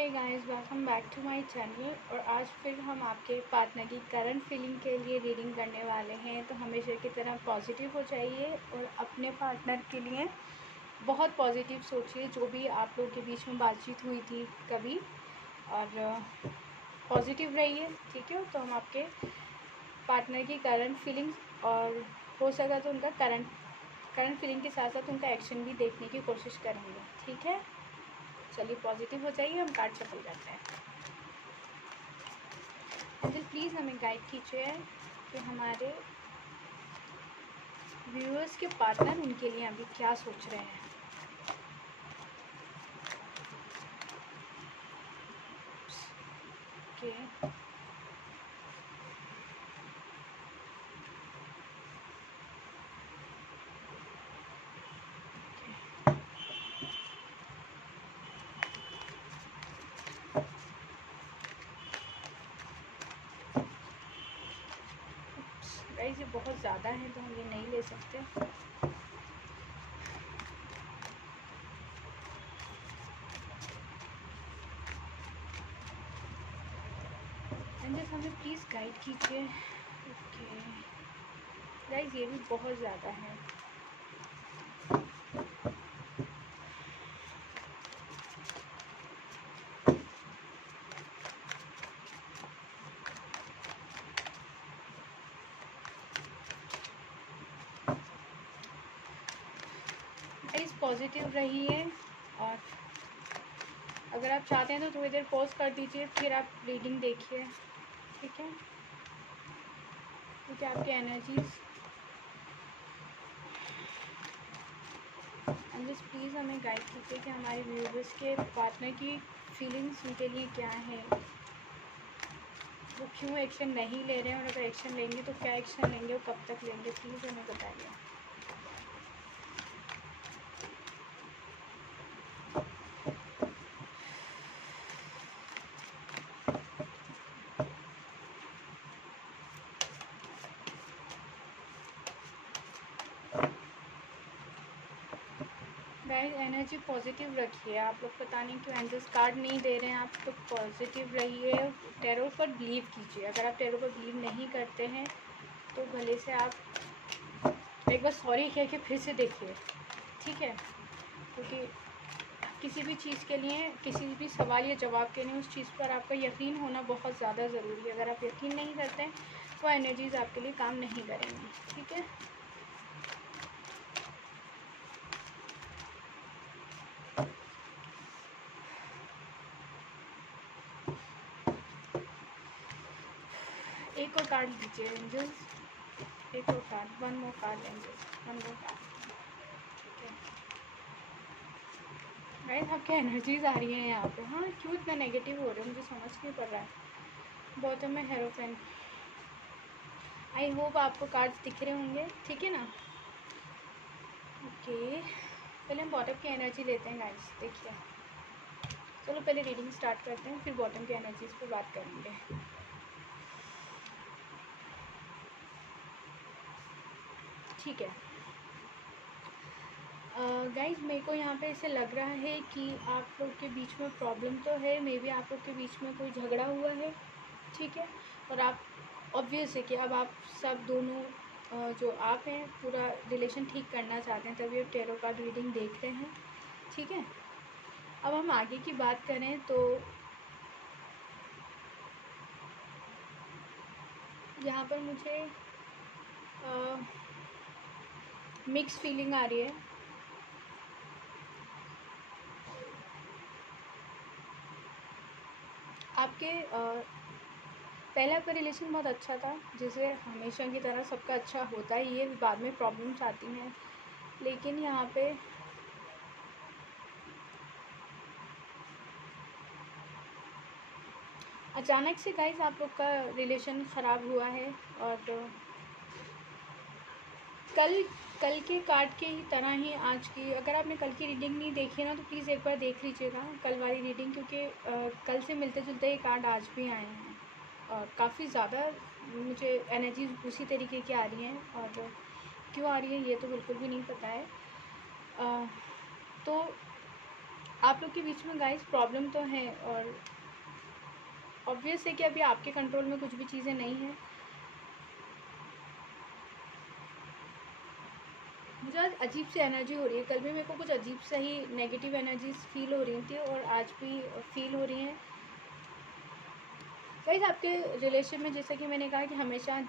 Hey guys, welcome back to my channel. और आज फिर हम आपके पार्टनर की करंट फीलिंग के लिए रीडिंग करने वाले हैं। तो हमेशा की तरह पॉजिटिव हो जाइए और अपने पार्टनर के लिए बहुत पॉजिटिव सोचिए, जो भी आप लोगों के बीच में बातचीत हुई थी कभी, और पॉजिटिव रहिए, ठीक है। तो हम आपके पार्टनर की करंट फीलिंग्स और हो सका तो उनका करंट फीलिंग के साथ साथ उनका एक्शन भी देखने की कोशिश करेंगे, ठीक है। चलिए पॉजिटिव हो जाइए, हम कार्ड शफल करते हैं। एंजल प्लीज़ हमें गाइड कीजिए कि हमारे व्यूअर्स के पार्टनर उनके लिए अभी क्या सोच रहे हैं। ओके, गाइस ये बहुत ज़्यादा है तो हम ये नहीं ले सकते। एंजल हमें प्लीज़ गाइड कीजिए। ओके गाइस, ये भी बहुत ज़्यादा है। गाइस पॉजिटिव रहिए, और अगर आप चाहते हैं तो थोड़ी देर पॉज कर दीजिए, फिर आप रीडिंग देखिए, ठीक है। क्योंकि आपकी एनर्जीज एंजल्स प्लीज़ हमें गाइड कीजिए कि हमारे व्यूअर्स के पार्टनर की फीलिंग्स उनके लिए क्या है, वो क्यों एक्शन नहीं ले रहे हैं, और अगर एक्शन लेंगे तो क्या एक्शन लेंगे और कब तक लेंगे, प्लीज़ हमें बताइए। गाइस एनर्जी पॉजिटिव रखिए। आप लोग पता नहीं क्यों एंजल्स कार्ड नहीं दे रहे हैं, आप तो पॉजिटिव रहिए। टैरो पर बिलीव कीजिए। अगर आप टैरो पर बिलीव नहीं करते हैं तो भले से आप एक बार सॉरी कह के फिर से देखिए, ठीक है। क्योंकि किसी भी चीज़ के लिए, किसी भी सवाल या जवाब के लिए उस चीज़ पर आपका यकीन होना बहुत ज़्यादा ज़रूरी है। अगर आप यकीन नहीं करते हैं तो एनर्जीज़ आपके लिए काम नहीं करेंगी, ठीक है। एक और कार्ड लीजिए एंजल्स, एक और card, one more card angels, one more card, ठीक है। गाइस आपकी एनर्जीज आ रही हैं यहाँ पे। हाँ, क्यों इतना नेगेटिव हो रहे हो, मुझे समझ नहीं पड़ रहा है। बॉटम में हेरोफेन। आई होप आपको कार्ड्स दिख रहे होंगे, ठीक है ना। ओके, पहले हम बॉटम की एनर्जी लेते हैं गाइस, देखिए। चलो पहले रीडिंग स्टार्ट करते हैं, फिर बॉटम की एनर्जीज पे बात करेंगे। ठीक है गाइस, मेरे को यहाँ पे ऐसे लग रहा है कि आप लोग के बीच में प्रॉब्लम तो है, मे बी आप लोग के बीच में कोई झगड़ा हुआ है, ठीक है। और आप ऑब्वियस है कि अब आप सब दोनों जो आप हैं पूरा रिलेशन ठीक करना चाहते हैं, तभी आप टैरो कार्ड रीडिंग देख रहे हैं, ठीक है। अब हम आगे की बात करें तो यहाँ पर मुझे मिक्स फीलिंग आ रही है। आपके पहला आपका रिलेशन बहुत अच्छा था, जिसे हमेशा की तरह सबका अच्छा होता ही है, बाद में प्रॉब्लम्स आती हैं। लेकिन यहाँ पे अचानक से गाइस आप लोग का रिलेशन ख़राब हुआ है। और कल कल के कार्ड के ही तरह ही आज की, अगर आपने कल की रीडिंग नहीं देखी ना तो प्लीज़ एक बार देख लीजिएगा कल वाली रीडिंग, क्योंकि कल से मिलते जुलते ये कार्ड आज भी आए हैं और काफ़ी ज़्यादा मुझे एनर्जीज उसी तरीके की आ रही हैं। और क्यों आ रही है ये तो बिल्कुल भी नहीं पता है। तो आप लोग के बीच में गाइस प्रॉब्लम तो है, और ऑब्वियस है कि अभी आपके कंट्रोल में कुछ भी चीज़ें नहीं हैं। मुझे आज अजीब सी एनर्जी हो रही है, कल भी मेरे को कुछ अजीब सा ही नेगेटिव एनर्जीज फील हो रही थी और आज भी फील हो रही हैं। गाइस आपके रिलेशन में, जैसा कि मैंने कहा कि हमेशा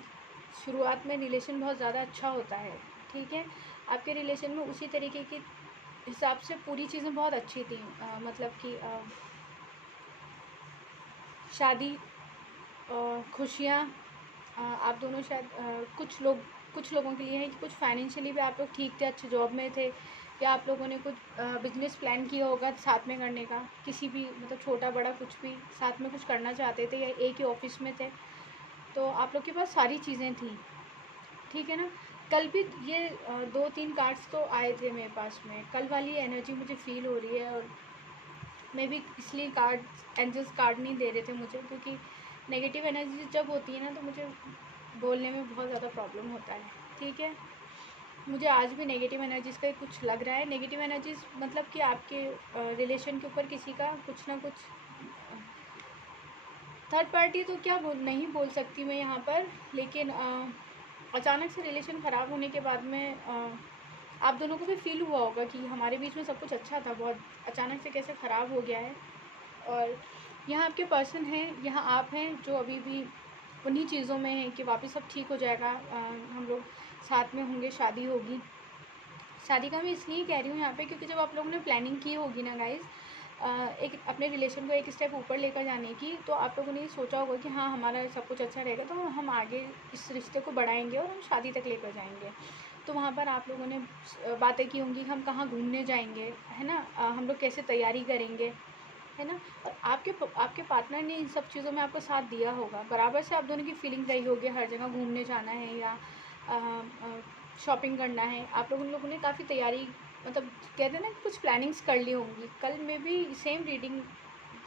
शुरुआत में रिलेशन बहुत ज़्यादा अच्छा होता है, ठीक है। आपके रिलेशन में उसी तरीके के हिसाब से पूरी चीज़ें बहुत अच्छी थी, मतलब कि शादी, खुशियाँ, आप दोनों शायद कुछ लोगों के लिए है कि कुछ फाइनेंशियली भी आप लोग ठीक थे, अच्छे जॉब में थे, या आप लोगों ने कुछ बिजनेस प्लान किया होगा साथ में करने का, किसी भी मतलब छोटा बड़ा कुछ भी साथ में कुछ करना चाहते थे, या एक ही ऑफिस में थे, तो आप लोग के पास सारी चीज़ें थी, ठीक है ना। कल भी ये 2-3 कार्ड्स तो आए थे मेरे पास में, कल वाली एनर्जी मुझे फील हो रही है। और मे बी इसलिए कार्ड एंजल्स कार्ड नहीं दे रहे थे मुझे, क्योंकि नेगेटिव एनर्जी जब होती है ना तो मुझे बोलने में बहुत ज़्यादा प्रॉब्लम होता है, ठीक है। मुझे आज भी नेगेटिव एनर्जीज़ का कुछ लग रहा है। नेगेटिव एनर्जीज़ मतलब कि आपके रिलेशन के ऊपर किसी का कुछ ना कुछ थर्ड पार्टी तो क्या नहीं बोल सकती मैं यहाँ पर, लेकिन अचानक से रिलेशन ख़राब होने के बाद में आप दोनों को भी फील हुआ होगा कि हमारे बीच में सब कुछ अच्छा था, बहुत अचानक से कैसे ख़राब हो गया है। और यहाँ आपके पर्सन हैं, यहाँ आप हैं जो अभी भी उन्हीं चीज़ों में हैं कि वापस सब ठीक हो जाएगा, हम लोग साथ में होंगे, शादी होगी। शादी का मैं इसलिए कह रही हूँ यहाँ पे क्योंकि जब आप लोगों ने प्लानिंग की होगी ना गाइज़, एक अपने रिलेशन को एक स्टेप ऊपर लेकर जाने की, तो आप लोगों ने ये सोचा होगा कि हाँ हमारा सब कुछ अच्छा रहेगा तो हम आगे इस रिश्ते को बढ़ाएंगे और हम शादी तक लेकर जाएंगे। तो वहाँ पर आप लोगों ने बातें की होंगी, हम कहाँ घूमने जाएंगे, है ना, हम लोग कैसे तैयारी करेंगे, है ना। और आपके पार्टनर ने इन सब चीज़ों में आपको साथ दिया होगा, बराबर से आप दोनों की फीलिंग रही होगी, हर जगह घूमने जाना है या शॉपिंग करना है, आप लोगों ने काफ़ी तैयारी, मतलब कहते हैं ना कुछ प्लानिंग्स कर ली होंगी। कल में भी सेम रीडिंग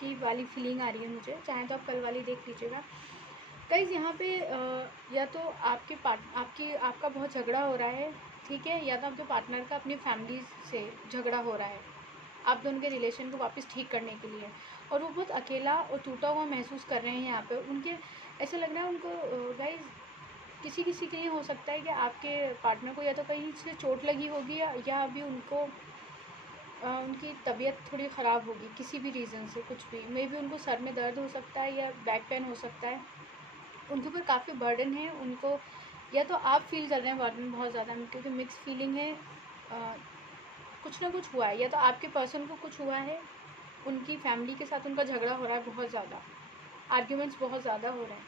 की वाली फीलिंग आ रही है मुझे, चाहे तो आप कल वाली देख लीजिएगा। गाइज़ यहाँ पे या तो आपका बहुत झगड़ा हो रहा है, ठीक है, या तो आपके पार्टनर का अपनी फैमिली से झगड़ा हो रहा है आप दोनों के रिलेशन को वापस ठीक करने के लिए, और वो बहुत अकेला और टूटा हुआ महसूस कर रहे हैं। यहाँ पे उनके ऐसा लग रहा है उनको गाइज़, किसी किसी के लिए हो सकता है कि आपके पार्टनर को या तो कहीं से चोट लगी होगी, या अभी उनको उनकी तबीयत थोड़ी ख़राब होगी किसी भी रीज़न से, कुछ भी मे बी उनको सर में दर्द हो सकता है या बैक पेन हो सकता है, उनके ऊपर काफ़ी बर्डन है उनको, या तो आप फील कर रहे हैं बर्डन बहुत ज़्यादा, क्योंकि मिक्स फीलिंग है। कुछ ना कुछ हुआ है, या तो आपके पर्सन को कुछ हुआ है, उनकी फैमिली के साथ उनका झगड़ा हो रहा है बहुत ज़्यादा, आर्ग्यूमेंट्स बहुत ज़्यादा हो रहे हैं,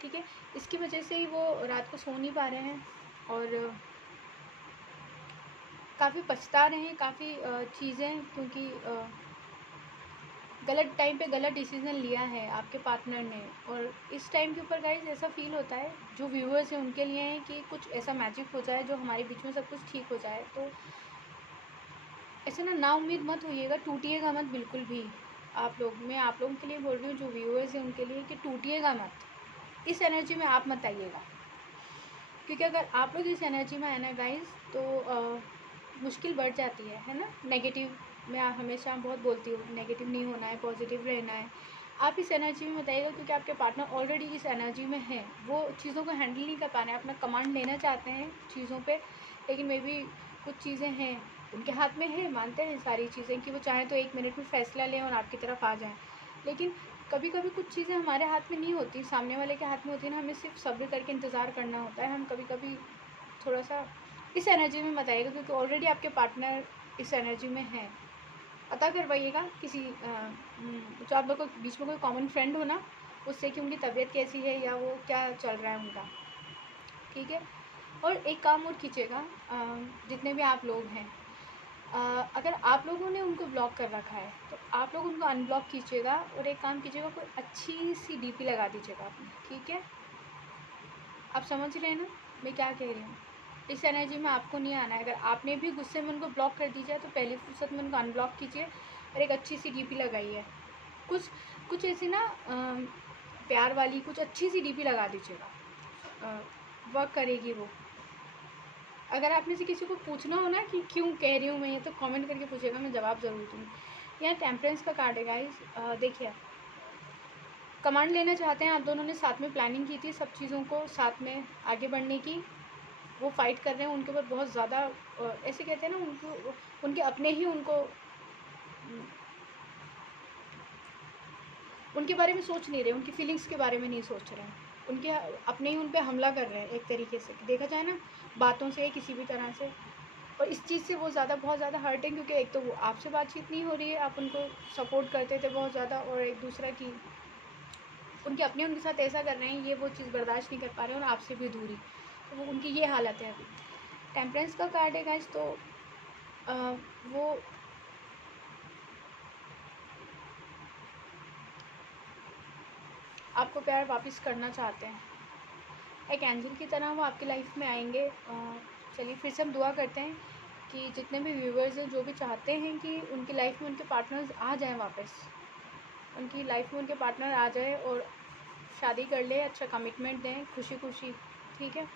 ठीक है। इसकी वजह से ही वो रात को सो नहीं पा रहे हैं और काफ़ी पछता रहे हैं, काफ़ी चीज़ें, क्योंकि गलत टाइम पे गलत डिसीज़न लिया है आपके पार्टनर ने। और इस टाइम के ऊपर गाइस ऐसा फील होता है, जो व्यूअर्स हैं उनके लिए है कि कुछ ऐसा मैजिक हो जाए जो हमारे बीच में सब कुछ ठीक हो जाए। तो ऐसे ना उम्मीद मत होइएगा, टूटिएगा मत बिल्कुल भी। मैं आप लोगों के लिए बोल रही हूँ, जो व्यूअर्स हैं उनके लिए, कि टूटिएगा मत, इस एनर्जी में आप मत आइएगा, क्योंकि अगर आप लोग इस एनर्जी में आए ना गाइस तो मुश्किल बढ़ जाती है ना। नेगेटिव, मैं हमेशा बहुत बोलती हूँ नेगेटिव नहीं होना है, पॉजिटिव रहना है। आप इस एनर्जी में बताइएगा, क्योंकि आपके पार्टनर ऑलरेडी इस एनर्जी में हैं, वो चीज़ों को हैंडल नहीं कर पा रहे हैं, अपना कमांड लेना चाहते हैं चीज़ों पे, लेकिन मे बी कुछ चीज़ें हैं उनके हाथ में है, मानते हैं सारी चीज़ें कि वो चाहें तो 1 मिनट में फ़ैसला लें और आपकी तरफ आ जाएँ, लेकिन कभी कभी कुछ चीज़ें हमारे हाथ में नहीं होती, सामने वाले के हाथ में होती है ना, हमें सिर्फ सब्र करके इंतज़ार करना होता है। हम कभी कभी थोड़ा सा इस एनर्जी में मत आइएगा, क्योंकि ऑलरेडी आपके पार्टनर इस एनर्जी में हैं। पता करवाइएगा किसी जो आप लोगों के बीच में कोई कॉमन फ्रेंड हो ना, उससे कि उनकी तबीयत कैसी है या वो क्या चल रहा है उनका, ठीक है। और एक काम और कीजिएगा, जितने भी आप लोग हैं, अगर आप लोगों ने उनको ब्लॉक कर रखा है तो आप लोग उनको अनब्लॉक कीजिएगा, और एक काम कीजिएगा, कोई अच्छी सी डीपी लगा दीजिएगा अपनी, ठीक है। आप समझ रहे हैं ना मैं क्या कह रही हूँ। इस एनर्जी में आपको नहीं आना है। अगर आपने भी गुस्से में उनको ब्लॉक कर दीजिए तो पहली फुर्सत में उनको अनब्लॉक कीजिए और एक अच्छी सी डीपी लगाइए। कुछ कुछ ऐसी ना प्यार वाली कुछ अच्छी सी डीपी लगा दीजिएगा, वर्क करेगी वो। अगर आप में से किसी को पूछना हो ना कि क्यों कह रही हूँ मैं ये, तो कमेंट करके पूछिएगा, मैं जवाब ज़रूर दूँगी। यहाँ टेम्परेंस का कार्ड है गाइस। देखिए, कमांड लेना चाहते हैं, आप दोनों ने साथ में प्लानिंग की थी सब चीज़ों को साथ में आगे बढ़ने की। वो फाइट कर रहे हैं, उनके ऊपर बहुत ज़्यादा ऐसे कहते हैं ना, उनको उनके अपने ही उनके बारे में सोच नहीं रहे, उनकी फीलिंग्स के बारे में नहीं सोच रहे हैं, उनके अपने ही उन पर हमला कर रहे हैं एक तरीके से, देखा जाए ना, बातों से किसी भी तरह से। और इस चीज़ से वो बहुत ज़्यादा हर्ट है, क्योंकि एक तो वो आपसे बातचीत नहीं हो रही है, आप उनको सपोर्ट करते थे बहुत ज़्यादा, और एक दूसरा की उनके अपने उनके साथ ऐसा कर रहे हैं, ये वो चीज़ बर्दाश्त नहीं कर पा रहे हैं और आपसे भी दूरी, तो वो उनकी ये हालत है अभी। टेम्परेंस का कार्ड है गाइस, तो वो आपको प्यार वापस करना चाहते हैं, एक एंजल की तरह वो आपकी लाइफ में आएंगे। चलिए फिर से हम दुआ करते हैं कि जितने भी व्यूवर्स हैं जो भी चाहते हैं कि उनकी लाइफ में उनके पार्टनर्स आ जाएं, वापस उनकी लाइफ में उनके पार्टनर आ जाए और शादी कर ले, अच्छा कमिटमेंट दें खुशी खुशी, ठीक है।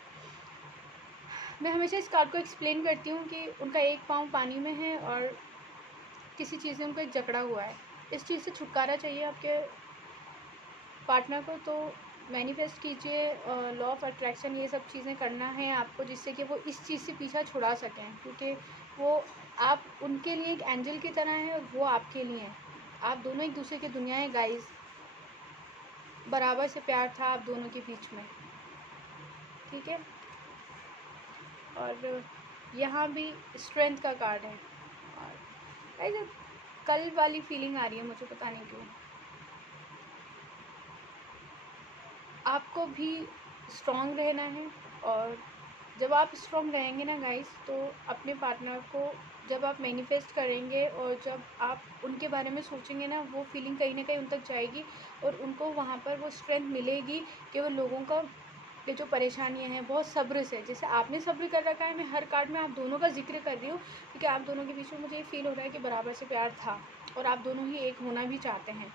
मैं हमेशा इस कार्ड को एक्सप्लेन करती हूँ कि उनका एक पाँव पानी में है और किसी चीज़ से उनको एक जकड़ा हुआ है, इस चीज़ से छुटकारा चाहिए आपके पार्टनर को, तो मैनिफेस्ट कीजिए, लॉ ऑफ अट्रैक्शन, ये सब चीज़ें करना है आपको, जिससे कि वो इस चीज़ से पीछा छुड़ा सकें, क्योंकि वो आप उनके लिए एक एंजल की तरह हैं और वो आपके लिए हैं। आप दोनों एक दूसरे की दुनिया है गाइस, बराबर से प्यार था आप दोनों के बीच में, ठीक है। और यहाँ भी स्ट्रेंथ का कार्ड है, और गाइस कल वाली फीलिंग आ रही है मुझे, पता नहीं क्यों। आपको भी स्ट्रॉन्ग रहना है, और जब आप स्ट्रॉन्ग रहेंगे ना गाइस, तो अपने पार्टनर को जब आप मैनिफेस्ट करेंगे और जब आप उनके बारे में सोचेंगे ना, वो फीलिंग कहीं ना कहीं उन तक जाएगी और उनको वहाँ पर वो स्ट्रेंथ मिलेगी कि वो लोगों का ये जो परेशानियाँ हैं बहुत सब्र से, जैसे आपने सब्र कर रखा है, मैं हर कार्ड में आप दोनों का जिक्र कर रही हूँ, क्योंकि आप दोनों के बीच में मुझे ये फील हो रहा है कि बराबर से प्यार था और आप दोनों ही एक होना भी चाहते हैं।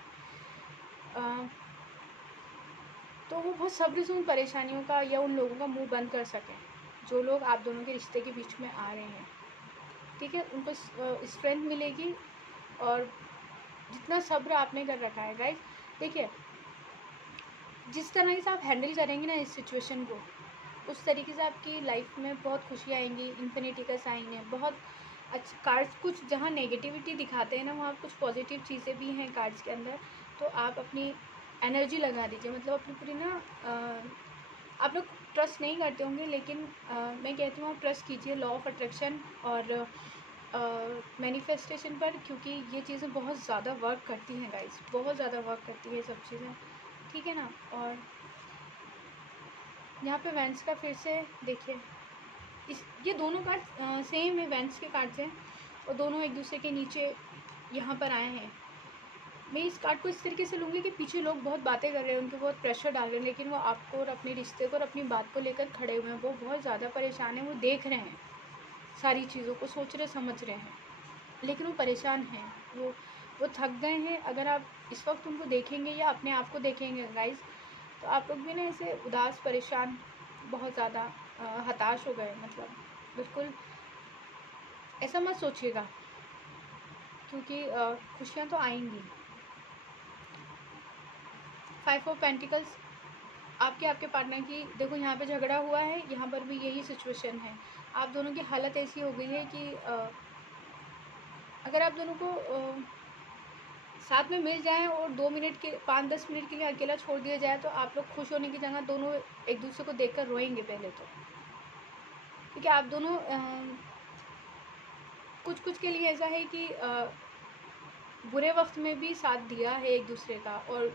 तो वो बहुत सब्र से उन परेशानियों का या उन लोगों का मुंह बंद कर सकें जो लोग आप दोनों के रिश्ते के बीच में आ रहे हैं, ठीक है। उनको स्ट्रेंथ मिलेगी, और जितना सब्र आपने कर रखा है गाइस, देखिए जिस तरह से आप हैंडल करेंगे ना इस सिचुएशन को, उस तरीके से आपकी लाइफ में बहुत खुशियाँ आएंगी। इन्फिनिटी का साइन है, बहुत अच्छा कार्ड्स, कुछ जहाँ नेगेटिविटी दिखाते हैं ना, वहाँ कुछ पॉजिटिव चीज़ें भी हैं कार्ड्स के अंदर, तो आप अपनी एनर्जी लगा दीजिए, मतलब अपनी पूरी ना आप लोग ट्रस्ट नहीं करते होंगे, लेकिन मैं कहती हूँ आप ट्रस्ट कीजिए लॉ ऑफ अट्रैक्शन और मैनिफेस्टेशन पर, क्योंकि ये चीज़ें बहुत ज़्यादा वर्क करती हैं गाइस, बहुत ज़्यादा वर्क करती है सब चीज़ें, ठीक है ना। और यहाँ पे वेंस का फिर से देखिए, ये दोनों कार्ड सेम है, वेंस के कार्ड्स हैं और दोनों एक दूसरे के नीचे यहाँ पर आए हैं। मैं इस कार्ड को इस तरीके से लूँगी कि पीछे लोग बहुत बातें कर रहे हैं, उनके बहुत प्रेशर डाल रहे हैं, लेकिन वो आपको और अपने रिश्ते को और अपनी बात को लेकर खड़े हुए हैं, वो बहुत ज़्यादा परेशान हैं, वो देख रहे हैं सारी चीज़ों को, सोच रहे समझ रहे हैं, लेकिन वो परेशान हैं, वो थक गए हैं। अगर आप इस वक्त उनको देखेंगे या अपने आप को देखेंगे गाइस, तो आप लोग भी ना ऐसे उदास परेशान, बहुत ज़्यादा हताश हो गए, मतलब बिल्कुल ऐसा मत सोचिएगा, क्योंकि खुशियाँ तो आएंगी। 5 ऑफ पेंटिकल्स आपके पार्टनर की, देखो यहाँ पे झगड़ा हुआ है, यहाँ पर भी यही सिचुएशन है। आप दोनों की हालत ऐसी हो गई है कि अगर आप दोनों को साथ में मिल जाएं और 2 मिनट के 5-10 मिनट के लिए अकेला छोड़ दिया जाए, तो आप लोग खुश होने की जगह दोनों एक दूसरे को देखकर रोएंगे पहले तो, क्योंकि आप दोनों कुछ कुछ के लिए ऐसा है कि बुरे वक्त में भी साथ दिया है एक दूसरे का, और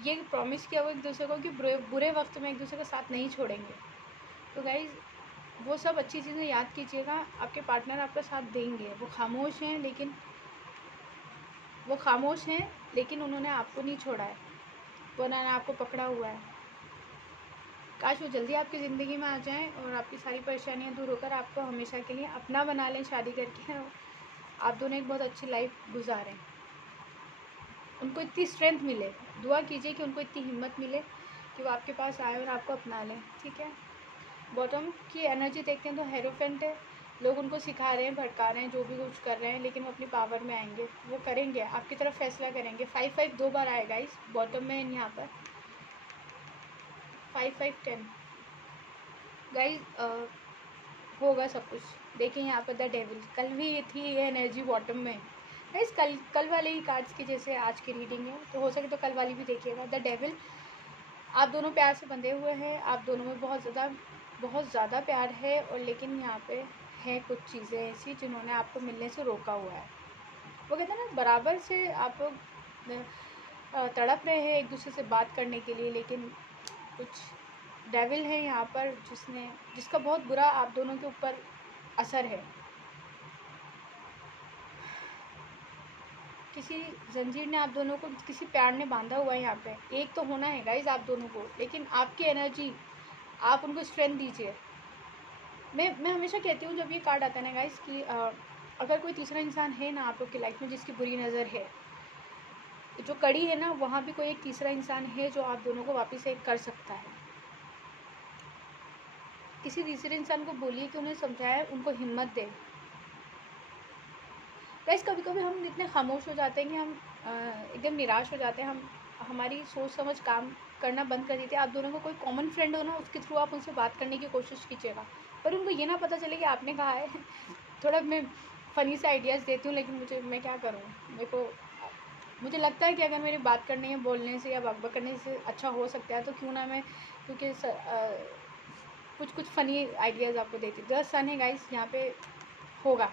ये प्रॉमिस किया हुआ एक दूसरे को कि बुरे वक्त में एक दूसरे का साथ नहीं छोड़ेंगे। तो गाइज़ वो सब अच्छी चीज़ें याद कीजिएगा, आपके पार्टनर आपका साथ देंगे। वो खामोश हैं लेकिन उन्होंने आपको नहीं छोड़ा है, वो उन्होंने आपको पकड़ा हुआ है। काश वो जल्दी आपकी ज़िंदगी में आ जाएं और आपकी सारी परेशानियां दूर होकर आपको हमेशा के लिए अपना बना लें शादी करके, आप दोनों एक बहुत अच्छी लाइफ गुजारें। उनको इतनी स्ट्रेंथ मिले, दुआ कीजिए कि उनको इतनी हिम्मत मिले कि वो आपके पास आए और आपको अपना लें, ठीक है। बॉटम की एनर्जी देखते हैं तो हेरोफेंट है, लोग उनको सिखा रहे हैं, भड़का रहे हैं, जो भी कुछ कर रहे हैं, लेकिन वो अपनी पावर में आएंगे, वो करेंगे, आपकी तरफ फैसला करेंगे। 5-5 2 बार आएगा इस बॉटम में, यहाँ पर 5-5-10 गाइज होगा सब कुछ। देखिए यहाँ पर द डेविल, कल भी ये थी ये एनर्जी बॉटम में गाइज। कल वाले ही कार्ड्स की जैसे आज की रीडिंग है, तो हो सके तो कल वाली भी देखिएगा। द डेविल, आप दोनों प्यार से बंधे हुए हैं, आप दोनों में बहुत ज़्यादा प्यार है, और लेकिन यहाँ पे है कुछ चीज़ें ऐसी जिन्होंने आपको मिलने से रोका हुआ है। वो कहते हैं ना, बराबर से आप लोग तड़प रहे हैं एक दूसरे से बात करने के लिए, लेकिन कुछ डेविल है यहाँ पर जिसका बहुत बुरा आप दोनों के ऊपर असर है। किसी जंजीर ने आप दोनों को, किसी प्यार ने बांधा हुआ है। यहाँ पे एक तो होना है गाइज आप दोनों को, लेकिन आपकी एनर्जी, आप उनको स्ट्रेंथ दीजिए। मैं हमेशा कहती हूँ जब ये कार्ड आता है ना गाइज कि अगर कोई तीसरा इंसान है ना आप लोग की लाइफ में जिसकी बुरी नज़र है, जो कड़ी है ना, वहाँ भी कोई एक तीसरा इंसान है जो आप दोनों को वापस एक कर सकता है। किसी तीसरे इंसान को बोलिए कि उन्हें समझाए, उनको हिम्मत दे। गाइस कभी कभी हम इतने खामोश हो जाते हैं कि हम एकदम निराश हो जाते हैं, हमारी सोच समझ काम करना बंद कर देती है। आप दोनों को कोई कॉमन फ्रेंड हो ना, उसके थ्रू आप उनसे बात करने की कोशिश कीजिएगा, पर उनको ये ना पता चले कि आपने कहा है। थोड़ा मैं फ़नी से आइडियाज़ देती हूँ, लेकिन मैं क्या करूँ, मुझे लगता है कि अगर मेरी बात करने या बोलने से या बकबक करने से अच्छा हो सकता है, तो क्यों ना मैं, क्योंकि कुछ फ़नी आइडियाज़ आपको देती हूँ। द सन है गाइस, यहाँ पे होगा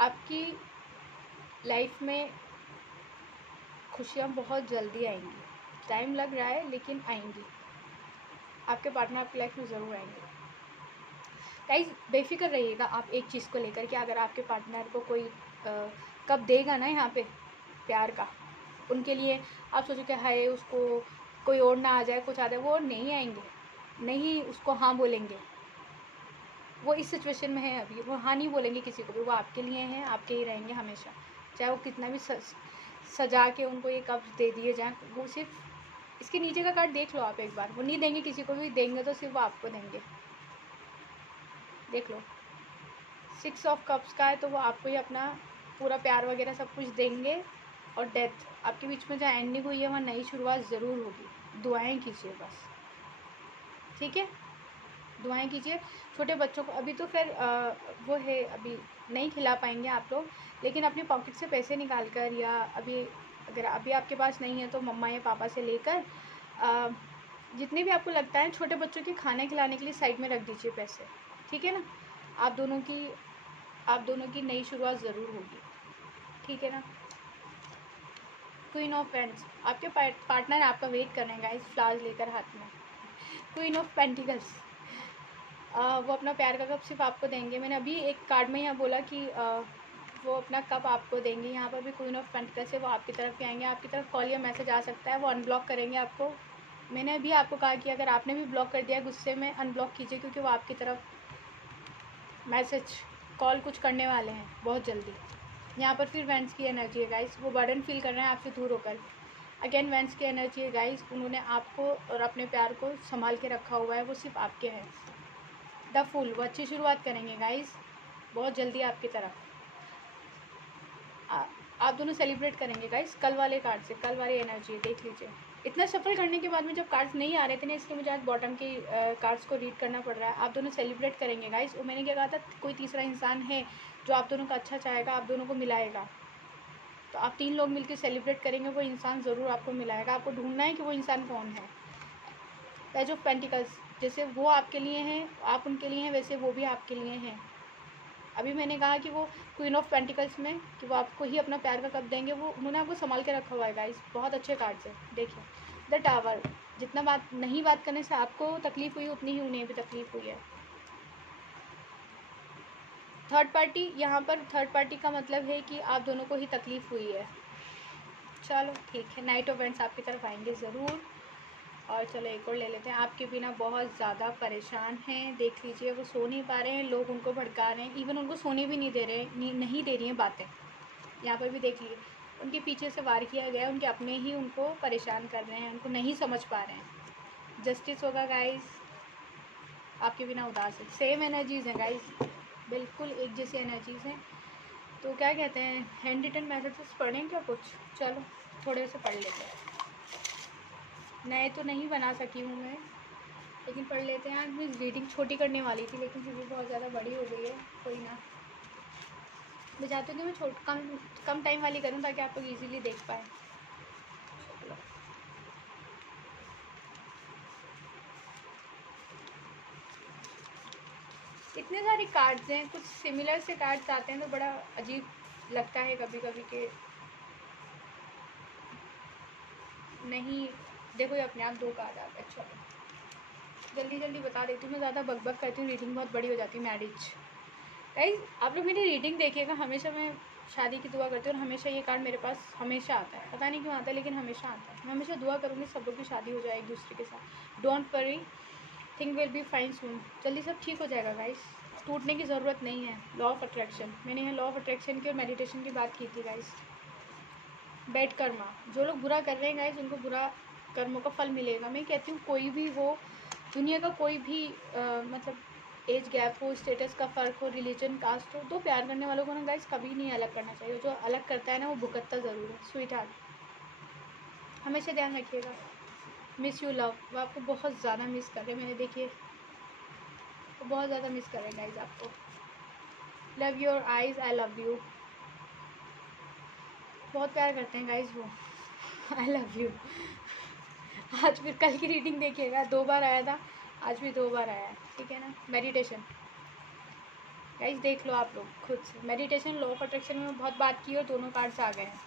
आपकी लाइफ में खुशियाँ बहुत जल्दी आएंगी। टाइम लग रहा है लेकिन आएंगी। आपके पार्टनर आपकी लाइफ में ज़रूर आएंगे। गाइस बेफिक्र रहिएगा आप एक चीज़ को लेकर कि अगर आपके पार्टनर को कोई कब देगा ना यहाँ पे प्यार का, उनके लिए आप सोचो कि हाय उसको कोई और ना आ जाए, कुछ आ जाए, वो नहीं आएंगे, नहीं उसको हाँ बोलेंगे। वो इस सिचुएशन में है अभी, वो हाँ नहीं बोलेंगे किसी को भी, वो आपके लिए हैं, आपके ही रहेंगे हमेशा। चाहे वो कितना भी सजा के उनको ये कब्ज़ दे दिए जाए, वो सिर्फ इसके नीचे का कार्ड देख लो आप एक बार, वो नहीं देंगे किसी को भी, देंगे तो सिर्फ वो आपको देंगे। देख लो 6 ऑफ कप्स का है, तो वो आपको ही अपना पूरा प्यार वगैरह सब कुछ देंगे। और डेथ, आपके बीच में जहाँ एंडिंग हुई है वहाँ नई शुरुआत ज़रूर होगी। दुआएं कीजिए बस, ठीक है, दुआएं कीजिए। छोटे बच्चों को अभी तो खैर वो है, अभी नहीं खिला पाएंगे आप लोग, लेकिन अपने पॉकेट से पैसे निकाल कर, या अगर अभी आपके पास नहीं है तो मम्मा या पापा से लेकर जितने भी आपको लगता है छोटे बच्चों के खाने खिलाने के लिए साइड में रख दीजिए पैसे, ठीक है ना। आप दोनों की नई शुरुआत ज़रूर होगी, ठीक है ना। क्वीन ऑफ पेंट्स, आपके पार्टनर आपका वेट कर रहे हैं गाइस, फ्लावर्स लेकर हाथ में। क्वीन ऑफ पेंटिकल्स, वो अपना प्यार का कप सिर्फ आपको देंगे। मैंने अभी एक कार्ड में यहाँ बोला कि वो अपना कप आपको देंगे। यहाँ पर भी क्वीन ऑफ पेंटिकल्स है, वो आपकी तरफ ही आएंगे, आपकी तरफ कॉल या मैसेज आ सकता है, वो अनब्लॉक करेंगे आपको। मैंने अभी आपको कहा कि अगर आपने भी ब्लॉक कर दिया गुस्से में, अनब्लॉक कीजिए, क्योंकि वो आपकी तरफ मैसेज कॉल कुछ करने वाले हैं बहुत जल्दी। यहाँ पर फिर वेंस की एनर्जी है गाइस, वो बर्डन फील कर रहे हैं आपसे दूर होकर। अगेन वेंस की एनर्जी है गाइस, उन्होंने आपको और अपने प्यार को संभाल के रखा हुआ है, वो सिर्फ आपके हैं। द फूल, वो अच्छी शुरुआत करेंगे गाइस बहुत जल्दी आपकी तरफ। आप दोनों सेलिब्रेट करेंगे गाइस कल वाले कार्ड से, कल वाली एनर्जी देख लीजिए। इतना सफल करने के बाद में जब कार्ड्स नहीं आ रहे थे ना, इसलिए मुझे आज बॉटम के कार्ड्स को रीड करना पड़ रहा है। आप दोनों सेलिब्रेट करेंगे गाइस, और मैंने क्या कहा था, कोई तीसरा इंसान है जो आप दोनों का अच्छा चाहेगा, आप दोनों को मिलाएगा। तो आप 3 लोग मिलकर सेलिब्रेट करेंगे, वो इंसान ज़रूर आपको मिलाएगा। आपको ढूंढना है कि वो इंसान कौन है। पेज ऑफ पेंटिकल्स, जैसे वो आपके लिए हैं, आप उनके लिए हैं, वैसे वो भी आपके लिए हैं। अभी मैंने कहा कि वो क्वीन ऑफ पेंटिकल्स में कि वो आपको ही अपना प्यार का कप देंगे, वो उन्होंने आपको संभाल के रखा हुआ है गाइस, बहुत अच्छे कार्ड्स है। देखिए द टावर, जितना बात करने से आपको तकलीफ़ हुई, उतनी ही उन्हें भी तकलीफ़ हुई है। थर्ड पार्टी, यहाँ पर थर्ड पार्टी का मतलब है कि आप दोनों को ही तकलीफ़ हुई है। चलो ठीक है, नाइट ऑफ वेंट्स आपकी तरफ आएंगे ज़रूर। और चलो एक और ले लेते हैं। आपके बिना बहुत ज़्यादा परेशान हैं, देख लीजिए, वो सो नहीं पा रहे हैं, लोग उनको भड़का रहे हैं, इवन उनको सोने भी नहीं दे रहे, नहीं दे रही हैं बातें। यहाँ पर भी देख लीजिए, उनके पीछे से वार किया गया, उनके अपने ही उनको परेशान कर रहे हैं, उनको नहीं समझ पा रहे हैं। जस्टिस होगा गाइस, आपके बिना उदास है। सेम एनर्जीज़ हैं गाइस, बिल्कुल एक जैसी एनर्जीज़ हैं। तो क्या कहते हैं, हैंड रिटन मैसेजेस पढ़ें क्या कुछ? चलो थोड़े से पढ़ लेते हैं। नए तो नहीं बना सकी हूँ मैं, लेकिन पढ़ लेते हैं। आज मैं रीडिंग छोटी करने वाली थी, लेकिन फिर भी बहुत ज़्यादा बड़ी हो गई है। कोई ना, मैं चाहती हूँ कि मैं कम टाइम वाली करूँ ताकि आप लोग ईज़िली देख पाएँ। इतने सारे कार्ड्स हैं, कुछ सिमिलर से कार्ड्स आते हैं तो बड़ा अजीब लगता है कभी कभी के नहीं। देखो ये अपने आप 2 कार्ड आते हैं। चलो जल्दी जल्दी बता देती हूँ, मैं ज़्यादा बकबक करती हूँ, रीडिंग बहुत बड़ी हो जाती है। मैरिज गाइस, आप लोग मेरी रीडिंग देखिएगा। हमेशा मैं शादी की दुआ करती हूँ और हमेशा ये कार्ड मेरे पास हमेशा आता है। पता नहीं क्यों आता है, लेकिन हमेशा आता है। मैं हमेशा दुआ करूँगी सब लोग की शादी हो जाए एक दूसरे के साथ। Don't worry, thing will be fine soon. जल्दी सब ठीक हो जाएगा गाइस, टूटने की ज़रूरत नहीं है। लॉ ऑफ अट्रैक्शन, मैंने यहाँ लॉ ऑफ अट्रैक्शन की और मेडिटेशन की बात की थी गाइस। बैड कर्मा, जो लोग बुरा कर रहे हैं गाइस उनको बुरा कर्मों का फल मिलेगा। मैं कहती हूँ कोई भी हो, दुनिया का कोई भी मतलब एज गैप हो, स्टेटस का फ़र्क हो, रिलीजन, कास्ट हो, तो प्यार करने वालों को ना गाइस कभी नहीं अलग करना चाहिए। जो अलग करता है ना वो भुगतता ज़रूर है। स्वीट हार्ट, हमेशा ध्यान रखिएगा। मिस यू लव, वो आपको बहुत ज़्यादा मिस कर रहे हैं। मैंने देखिए वो बहुत ज़्यादा मिस कर रहे हैं गाइस आपको। Love your eyes, I love you, बहुत प्यार करते हैं गाइस वो। I love you. आज फिर कल की रीडिंग देखिएगा, 2 बार आया था, आज भी 2 बार आया है, ठीक है ना। मेडिटेशन गाइस देख लो आप लोग खुद से। मेडिटेशन, लॉ ऑफ अट्रैक्शन में बहुत बात की और दोनों कार्ड्स आ गए हैं।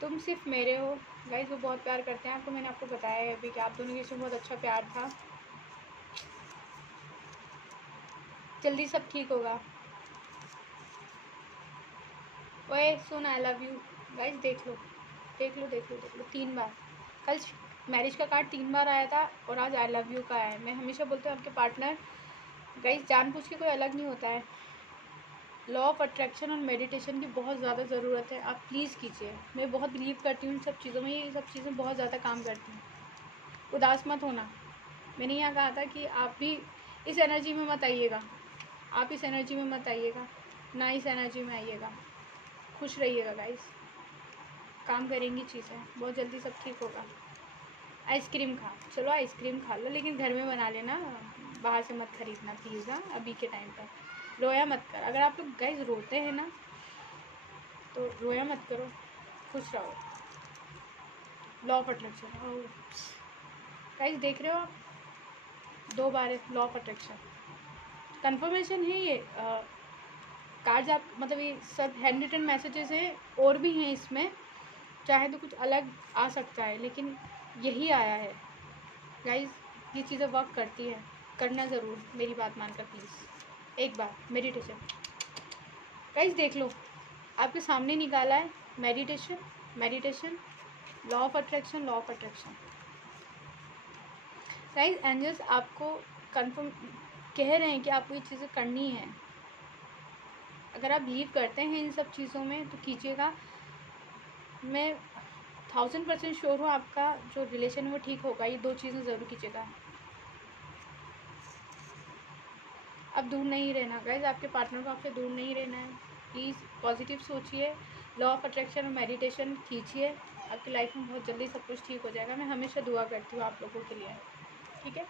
तुम सिर्फ मेरे हो गाइस, वो बहुत प्यार करते हैं आपको। मैंने आपको बताया है अभी कि आप दोनों के बीच में बहुत अच्छा प्यार था। जल्दी सब ठीक होगा। ओए सुन, आई लव यू गाइस, देख लो देख लो देख लो देख लो। 3 बार, कल मैरिज का कार्ड 3 बार आया था और आज आई लव यू का आया है। मैं हमेशा बोलती हूँ आपके पार्टनर गाइस जानबूझ के कोई अलग नहीं होता है। लॉ ऑफ अट्रैक्शन और मेडिटेशन की बहुत ज़्यादा ज़रूरत है, आप प्लीज़ कीजिए। मैं बहुत बिलीव करती हूँ इन सब चीज़ों में, ये सब चीज़ें बहुत ज़्यादा काम करती हैं। उदास मत होना, मैंने यहाँ कहा था कि आप भी इस एनर्जी में मत आइएगा, आप इस एनर्जी में मत आइएगा, ना इस एनर्जी में आइएगा। खुश रहिएगा गाइस, काम करेंगी चीज़ें, बहुत जल्दी सब ठीक होगा। आइसक्रीम खा, चलो आइसक्रीम खा लो, लेकिन घर में बना लेना, बाहर से मत खरीदना प्लीज़। हाँ अभी के टाइम पर रोया मत कर। अगर आप लोग गाइस रोते हैं ना तो रोया मत करो, खुश रहो। लॉ ऑफ अट्रैक्शन गाइस देख रहे हो आप, 2 बार है लॉ ऑफ अट्रैक्शन। कंफर्मेशन है ये कार्ड्स। आप मतलब ये सब हैंड रिटन मैसेजेस हैं, और भी हैं इसमें, चाहे तो कुछ अलग आ सकता है, लेकिन यही आया है गाइस। ये चीज़ें वर्क करती है, करना ज़रूर, मेरी बात मानकर प्लीज़ एक बार। मेडिटेशन गाइस देख लो, आपके सामने निकाला है meditation, meditation, law of attraction, law of attraction. Guys angels आपको कंफर्म कह रहे हैं कि आपको ये चीज़ें करनी है। अगर आप बिलीव करते हैं इन सब चीज़ों में तो कीजिएगा। मैं 1000% श्योर हूँ आपका जो रिलेशन है वो ठीक होगा। ये 2 चीज़ें ज़रूर कीजिएगा। अब दूर नहीं रहना गाइज, आपके पार्टनर को आपसे दूर नहीं रहना है। प्लीज़ पॉजिटिव सोचिए, लॉ ऑफ अट्रैक्शन और मेडिटेशन कीजिए, आपकी लाइफ में बहुत जल्दी सब कुछ ठीक हो जाएगा। मैं हमेशा दुआ करती हूँ आप लोगों के लिए, ठीक है।